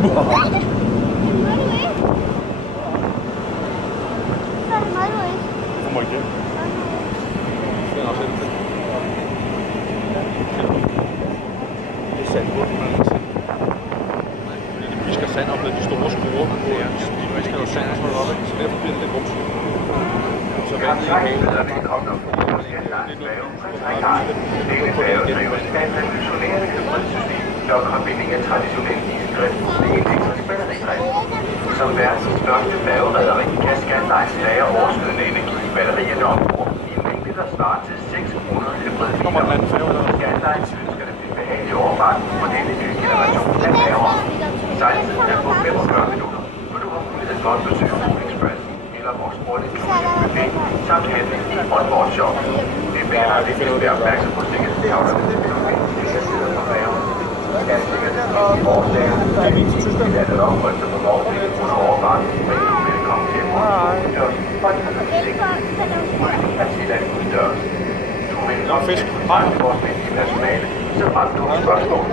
Kommer igen. Den er også helt fedt. Det er sandbunden, man kan se. Fordi de pisker sand op med de store skruer på. De pisker jo sand og sådan noget op, så derfor bliver det lidt rumst. Så vandet i havet er lidt op. Der kombinerer traditionelt isdrift med elektrisk batteridrift. Som verdens største færgerederi kan Scandlines lagre overskydende energi i batterierne ombord i en mængde, der svarer til 600 hybridbiler. Scandlines ønsker det blive behageligt overfart på denne nye generation af færger. Sejltiden er på 45 minutter, hvor du har mulighed for at besøge Food Express eller vores all-inclusive buffet samt handling i onboard shop. Det bærer at vi skal være opmærksom på sikkerhedshavnerne, det vil finde sikker sider på færgen. Der er sikkerhedsmæssige årsager, der er ikke til at der opryster på vognene under overfart, men du er velkommen til at bruge udendørs for at have sikkerhed. Rydning er tilladt udendørs. Du er velkommen til at kontakte vores venlige personale, så frem du har spørgsmål.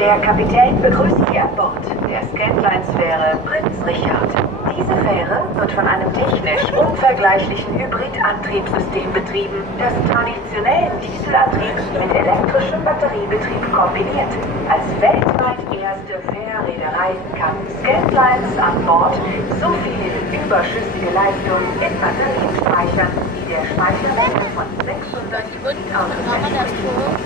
Der Kapitän begrüßt Sie an Bord der Scandlines-Fähre Prinz Richard. Diese Fähre wird von einem technisch unvergleichlichen Hybridantriebssystem betrieben, das traditionellen Dieselantrieb mit elektrischem Batteriebetrieb kombiniert. Als weltweit erste Fährreederei kann Scandlines an Bord so viel überschüssige Leistung in Batterien speichern, wie der Speichermenge von 600 Autos.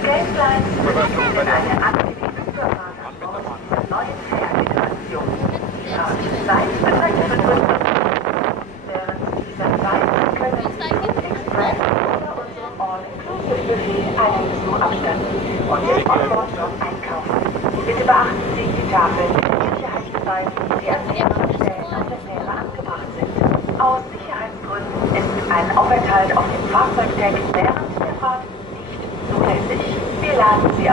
Scandlines bietet eine angenehme Überfahrt an Bord dieser neuen Fährgeneration. Seit beträgt 500. Während dieser Zeit können Sie Food Express oder unserem All-Inclusive-Buffet einen Besuch abstatten und im Onboard-Shop einkaufen. Bitte beachten Sie die Tafeln mit Sicherheitshinweisen, die an mehreren Stellen auf der Fähre angebracht sind. Aus Sicherheitsgründen ist ein Aufenthalt auf dem Fahrzeugdeck während der Fahrt nicht zulässig. Wir laden Sie